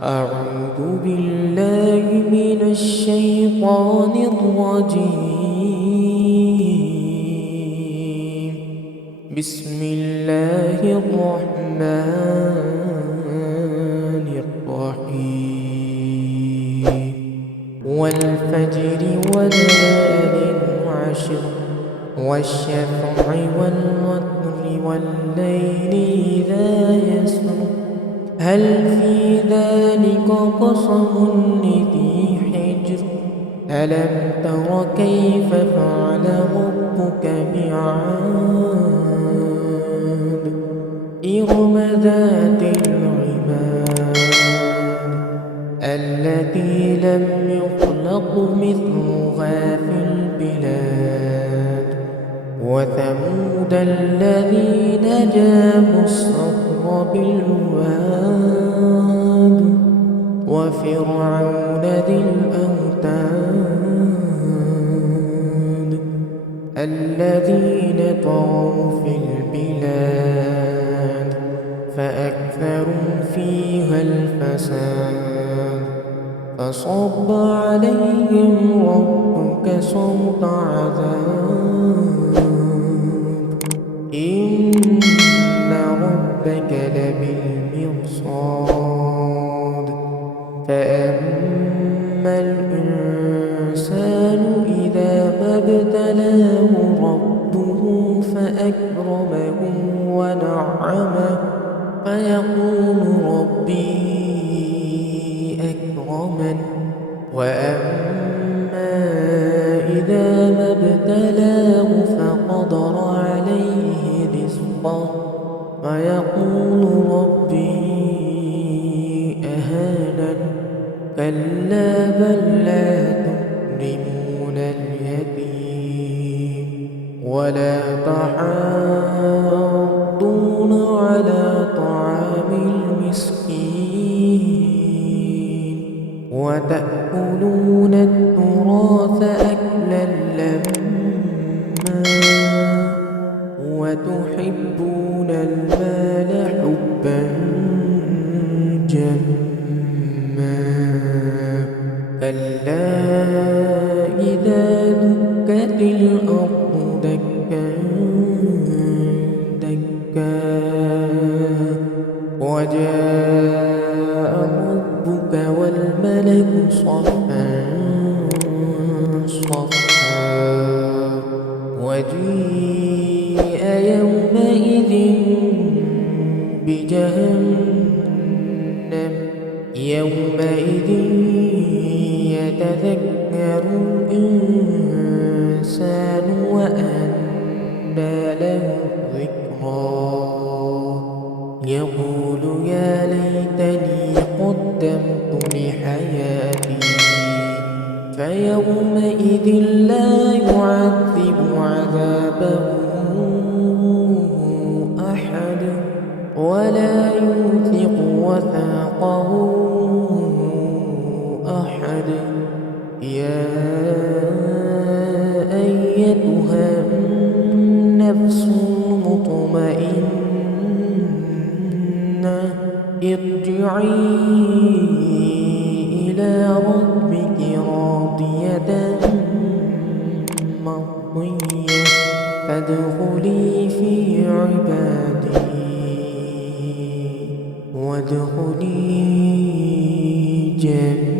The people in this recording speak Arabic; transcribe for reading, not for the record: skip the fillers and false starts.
أعوذ بالله من الشيطان الرجيم. بسم الله الرحمن الرحيم. والفجر وليال عشر والشفع والوتر والليل إذا يسر هل في ذلك قسم لذي حجر ألم تر كيف فعل ربك بعاد إرم ذات العماد التي لم يخلق مثلها في البلاد وثمود الذين جابوا الصخر بالواد وفرعون ذي الأوتاد الذين طغوا في البلاد فأكثروا فيها الفساد فصب عليهم ربك صوت عذاب إن ربك لبالمرصاد فأما الإنسان إذا ما ابتلاه ربه فأكرمه ونعمه فيقول ربي أكرمن وأما إذا ما ابتلاه فقدر عليه رزقه فيقول ربي أهانن كلا بل لا تكرمون اليتيم ولا تحاضون على طعام المسكين وتأكلون التراث أكلا لما وتحبون المال حبا جما كلا إذا دكت الأرض دكا دكا وجاء ربك والملك صفا صفا وجيء يومئذ بجهنم يومئذ يتذكر الإنسان وأنى له الذكرى يقول يا ليتني قدمت لحياتي فيومئذ لا يعذب عذابه أحد ولا يوثق وثاقه أحد يا أيتها النفس المطمئنة ارجعي إلى ربك راضية مرضية فادخلي في عبادي وادخلي جنتي.